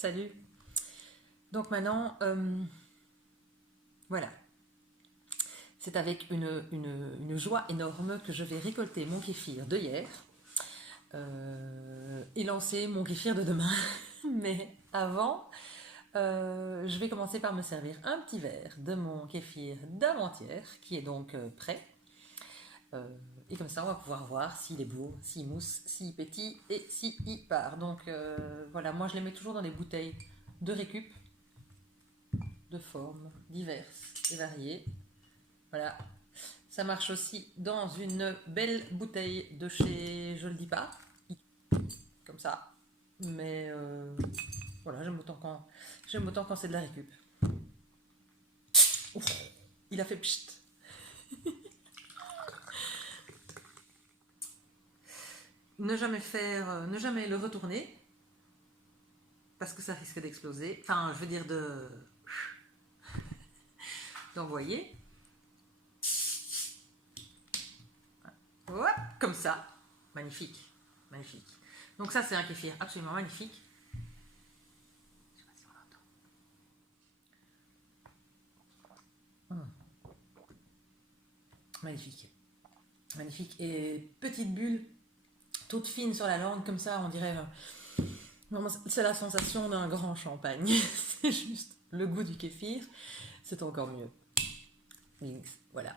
Salut. Donc maintenant, voilà, c'est avec une joie énorme que je vais récolter mon kéfir de hier et lancer mon kéfir de demain. Mais avant, je vais commencer par me servir un petit verre de mon kéfir d'avant-hier, qui est donc prêt. Et comme ça, on va pouvoir voir s'il est beau, s'il mousse, s'il pétille et s'il part. Donc voilà, moi je les mets toujours dans des bouteilles de récup, de formes diverses et variées. Voilà. Ça marche aussi dans une belle bouteille de chez Je le dis pas, comme ça. Mais voilà, j'aime autant quand c'est de la récup. Ouf, il a fait pchit. Ne jamais le retourner parce que ça risque d'exploser. Enfin, je veux dire d'envoyer. Ouais, comme ça. Magnifique, magnifique. Donc ça, c'est un kéfir absolument magnifique. Je sais pas si on l'entend. Magnifique. Magnifique. Et petite bulle, toute fine sur la langue, comme ça, on dirait... c'est la sensation d'un grand champagne. C'est juste le goût du kéfir. C'est encore mieux. Voilà.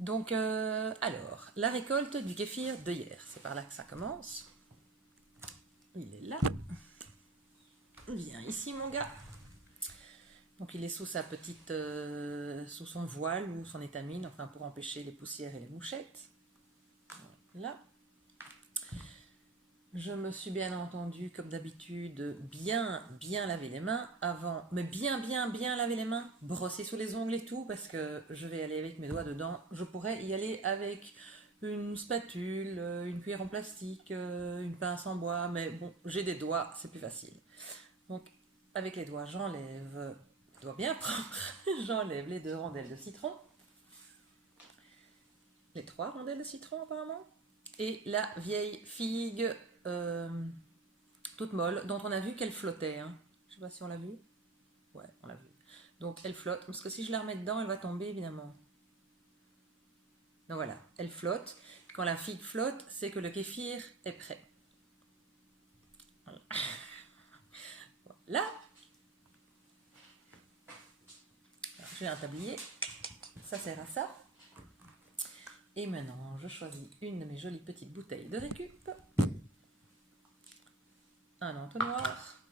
Donc, alors, la récolte du kéfir de hier. C'est par là que ça commence. Il est là. Viens ici, mon gars. Donc, il est sous sa petite... sous son voile ou son étamine, enfin, pour empêcher les poussières et les mouchettes. Là. Je me suis bien entendu, comme d'habitude, bien laver les mains avant, mais bien laver les mains, brosser sous les ongles et tout, parce que je vais aller avec mes doigts dedans. Je pourrais y aller avec une spatule, une cuillère en plastique, une pince en bois, mais bon, j'ai des doigts, c'est plus facile. Donc, avec les doigts, j'enlève, doigt bien propre, j'enlève les 2 rondelles de citron, les 3 rondelles de citron apparemment, et la vieille figue toute molle, dont on a vu qu'elle flottait. Hein. Je sais pas si on l'a vu. Ouais, on l'a vu. Donc elle flotte, parce que si je la remets dedans, elle va tomber évidemment. Donc voilà, elle flotte. Quand la figue flotte, c'est que le kéfir est prêt. Voilà. Alors, j'ai un tablier, ça sert à ça. Et maintenant, je choisis une de mes jolies petites bouteilles de récup. Un entonnoir.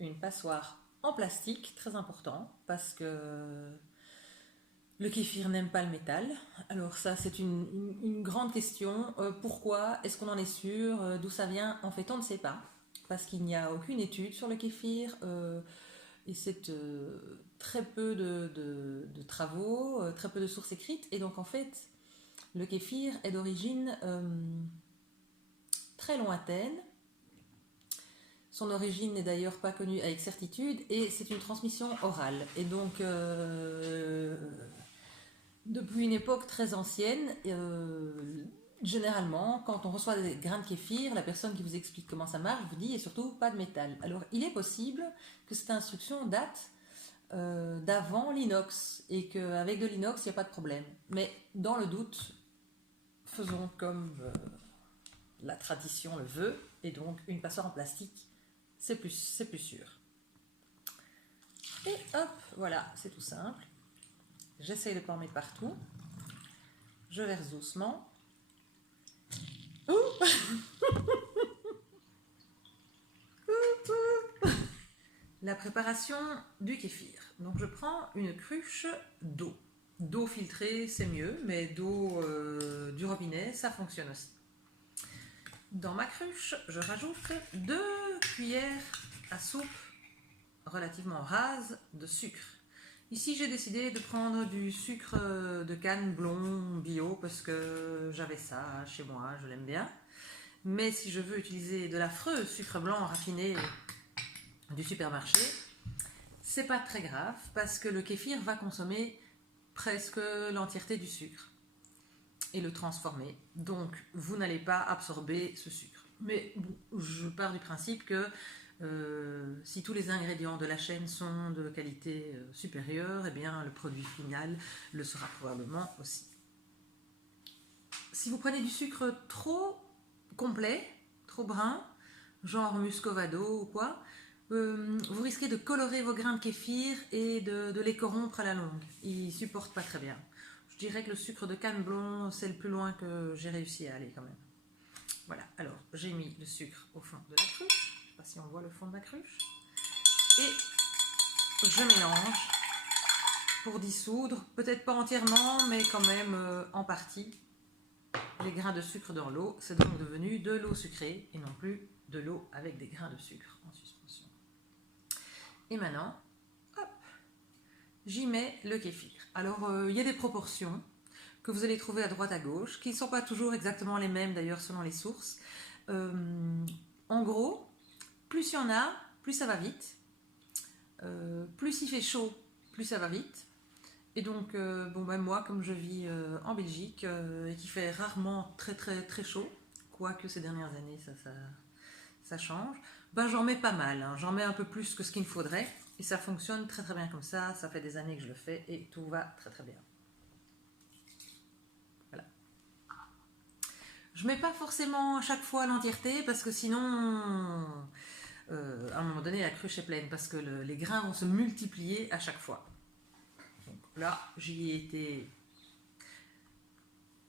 Une passoire en plastique, très important, parce que le kéfir n'aime pas le métal. Alors ça, c'est une grande question. Pourquoi? Est-ce qu'on en est sûr? D'où ça vient? En fait, on ne sait pas. Parce qu'il n'y a aucune étude sur le kéfir. Et c'est très peu de travaux, très peu de sources écrites. Et donc, en fait, le kéfir est d'origine très lointaine. Son origine n'est d'ailleurs pas connue avec certitude. Et c'est une transmission orale. Et donc... depuis une époque très ancienne, généralement, quand on reçoit des grains de kéfir, la personne qui vous explique comment ça marche vous dit et surtout pas de métal. Alors, il est possible que cette instruction date d'avant l'inox et qu'avec de l'inox, il n'y a pas de problème. Mais dans le doute, faisons comme la tradition le veut, et donc une passoire en plastique, c'est plus sûr. Et hop, voilà, c'est tout simple. J'essaye de ne pas en mettre partout. Je verse doucement. La préparation du kéfir. Donc je prends une cruche d'eau. D'eau filtrée, c'est mieux, mais d'eau du robinet, ça fonctionne aussi. Dans ma cruche, je rajoute 2 cuillères à soupe relativement rases de sucre. Ici, j'ai décidé de prendre du sucre de canne blond bio parce que j'avais ça chez moi, je l'aime bien. Mais si je veux utiliser de l'affreux sucre blanc raffiné du supermarché, c'est pas très grave parce que le kéfir va consommer presque l'entièreté du sucre et le transformer. Donc, vous n'allez pas absorber ce sucre. Mais bon, je pars du principe que Si tous les ingrédients de la chaîne sont de qualité supérieure, eh bien le produit final le sera probablement aussi. Si vous prenez du sucre trop complet, trop brun, genre muscovado ou quoi, vous risquez de colorer vos grains de kéfir et de les corrompre à la longue. Ils ne supportent pas très bien. Je dirais que le sucre de canne blond, c'est le plus loin que j'ai réussi à aller quand même. Voilà, alors j'ai mis le sucre au fond de la cruche. Je ne sais pas si on voit le fond de ma cruche. Et je mélange pour dissoudre, peut-être pas entièrement, mais quand même en partie, les grains de sucre dans l'eau. C'est donc devenu de l'eau sucrée et non plus de l'eau avec des grains de sucre en suspension. Et maintenant, hop, j'y mets le kéfir. Alors, il y a des proportions que vous allez trouver à droite à gauche, qui ne sont pas toujours exactement les mêmes d'ailleurs selon les sources. En gros, plus il y en a, plus ça va vite. Plus il fait chaud, plus ça va vite. Et donc, même moi, comme je vis en Belgique et qui fait rarement très très très chaud, quoique ces dernières années ça change, j'en mets pas mal. Hein. J'en mets un peu plus que ce qu'il me faudrait. Et ça fonctionne très très bien comme ça. Ça fait des années que je le fais et tout va très très bien. Voilà. Je mets pas forcément à chaque fois l'entièreté parce que sinon, à un moment donné, la cruche est pleine parce que les grains vont se multiplier à chaque fois. Donc là, j'y ai été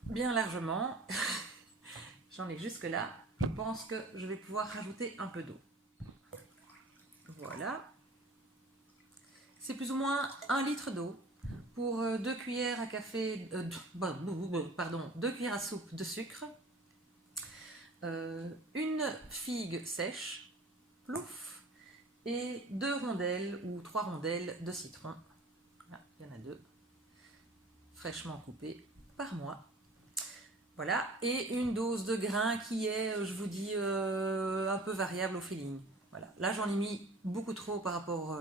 bien largement. J'en ai jusque là. Je pense que je vais pouvoir rajouter un peu d'eau. Voilà. C'est plus ou moins 1 litre d'eau pour 2 cuillères à café, 2 cuillères à soupe de sucre, une figue sèche, plouf, et 2 rondelles ou 3 rondelles de citron. Là, il y en a 2, fraîchement coupées par moi. Voilà, et une dose de grains qui est, je vous dis, un peu variable au feeling. Voilà. Là, j'en ai mis beaucoup trop par rapport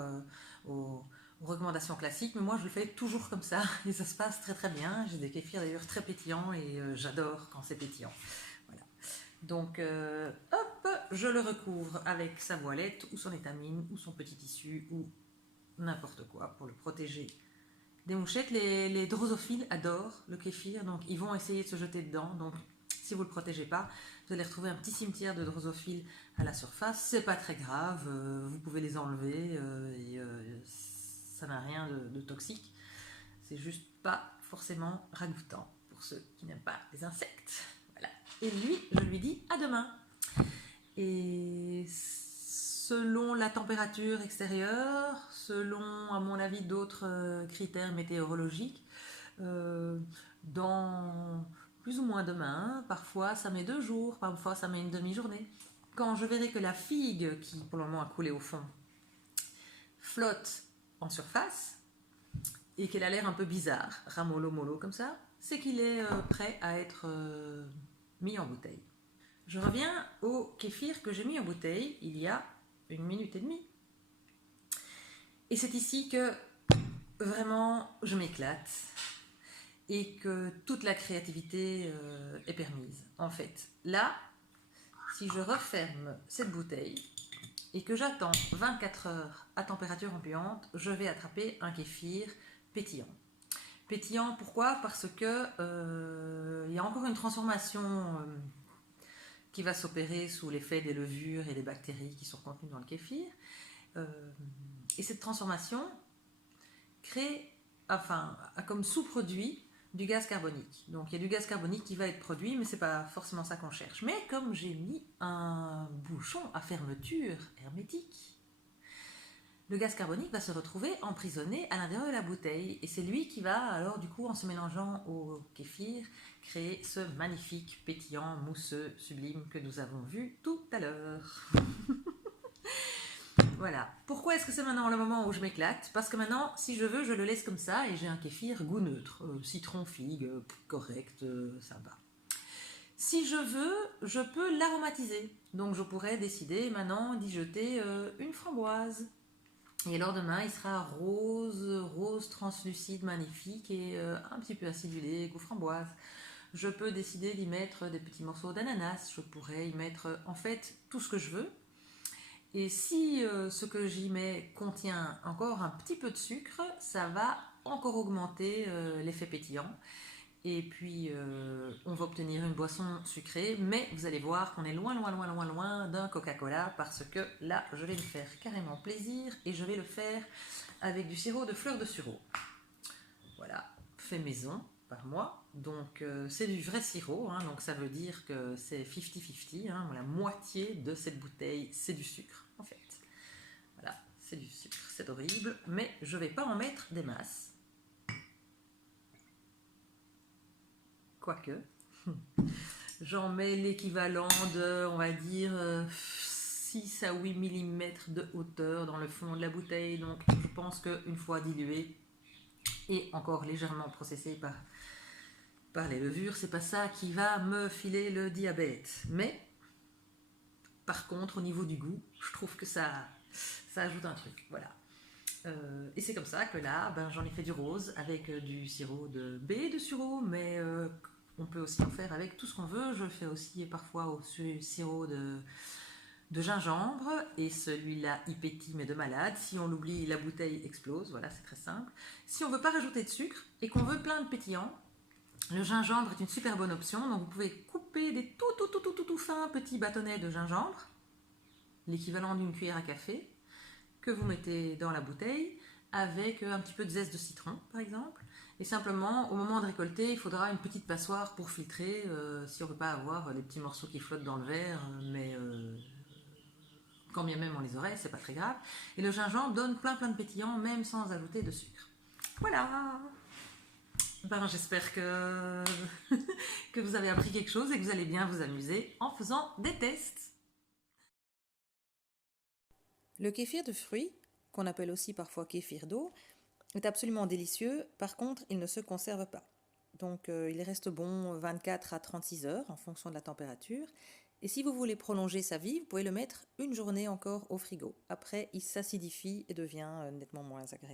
aux recommandations classiques, mais moi, je le fais toujours comme ça et ça se passe très très bien. J'ai des kéfirs d'ailleurs très pétillants et j'adore quand c'est pétillant. Voilà. Donc, hop, je le recouvre avec sa voilette ou son étamine ou son petit tissu ou n'importe quoi pour le protéger des mouchettes. Les drosophiles adorent le kéfir, donc ils vont essayer de se jeter dedans. Donc si vous ne le protégez pas, vous allez retrouver un petit cimetière de drosophiles à la surface. C'est pas très grave, vous pouvez les enlever et ça n'a rien de toxique. C'est juste pas forcément ragoûtant pour ceux qui n'aiment pas les insectes. Voilà. Et lui, je lui dis à demain. Et selon la température extérieure, selon, à mon avis, d'autres critères météorologiques, dans plus ou moins demain, parfois ça met 2 jours, parfois ça met une demi-journée. Quand je verrai que la figue, qui pour le moment a coulé au fond, flotte en surface, et qu'elle a l'air un peu bizarre, ramolo-molo comme ça, c'est qu'il est prêt à être mis en bouteille. Je reviens au kéfir que j'ai mis en bouteille il y a 1 minute et demie. Et c'est ici que vraiment je m'éclate et que toute la créativité est permise. En fait, là, si je referme cette bouteille et que j'attends 24 heures à température ambiante, je vais attraper un kéfir pétillant. Pétillant, pourquoi? Parce que il y a encore une transformation qui va s'opérer sous l'effet des levures et des bactéries qui sont contenues dans le kéfir. Et cette transformation a comme sous-produit du gaz carbonique. Donc il y a du gaz carbonique qui va être produit, mais ce n'est pas forcément ça qu'on cherche. Mais comme j'ai mis un bouchon à fermeture hermétique, le gaz carbonique va se retrouver emprisonné à l'intérieur de la bouteille. Et c'est lui qui va, alors du coup, en se mélangeant au kéfir, créer ce magnifique pétillant mousseux sublime que nous avons vu tout à l'heure. Voilà. Pourquoi est-ce que c'est maintenant le moment où je m'éclate? Parce que maintenant, si je veux, je le laisse comme ça et j'ai un kéfir goût neutre. Citron, figue, correct, ça va. Si je veux, je peux l'aromatiser. Donc je pourrais décider maintenant d'y jeter une framboise. Et alors demain, il sera rose translucide, magnifique et un petit peu acidulé, goût framboise. Je peux décider d'y mettre des petits morceaux d'ananas. Je pourrais y mettre en fait tout ce que je veux. Et si ce que j'y mets contient encore un petit peu de sucre, ça va encore augmenter l'effet pétillant. Et puis on va obtenir une boisson sucrée, mais vous allez voir qu'on est loin, loin, loin, loin, loin d'un Coca-Cola, parce que là, je vais me faire carrément plaisir et je vais le faire avec du sirop de fleurs de sureau. Voilà, fait maison par moi. Donc c'est du vrai sirop, hein, donc ça veut dire que c'est 50-50, hein, la moitié de cette bouteille c'est du sucre en fait. Voilà, c'est du sucre, c'est horrible, mais je vais pas en mettre des masses. Quoique, j'en mets l'équivalent de, on va dire, 6 à 8 mm de hauteur dans le fond de la bouteille. Donc je pense qu'une fois dilué et encore légèrement processé par les levures, c'est pas ça qui va me filer le diabète. Mais par contre, au niveau du goût, je trouve que ça ajoute un truc. Voilà. Et c'est comme ça que là, j'en ai fait du rose avec du sirop de baie de sureau, mais on peut aussi en faire avec tout ce qu'on veut. Je le fais aussi parfois au sirop de gingembre, et celui-là il pétille mais de malade. Si on l'oublie, la bouteille explose. Voilà, c'est très simple. Si on ne veut pas rajouter de sucre et qu'on veut plein de pétillant, le gingembre est une super bonne option. Donc vous pouvez couper des tout fins petits bâtonnets de gingembre, l'équivalent d'une cuillère à café, que vous mettez dans la bouteille avec un petit peu de zeste de citron par exemple. Et simplement, au moment de récolter, il faudra une petite passoire pour filtrer si on ne veut pas avoir des petits morceaux qui flottent dans le verre, mais quand bien même on les aurait, c'est pas très grave. Et le gingembre donne plein de pétillants, même sans ajouter de sucre. Voilà. J'espère que vous avez appris quelque chose et que vous allez bien vous amuser en faisant des tests. Le kéfir de fruits, qu'on appelle aussi parfois kéfir d'eau, est absolument délicieux. Par contre, il ne se conserve pas. Donc il reste bon 24 à 36 heures en fonction de la température. Et si vous voulez prolonger sa vie, vous pouvez le mettre une journée encore au frigo. Après, il s'acidifie et devient nettement moins agréable.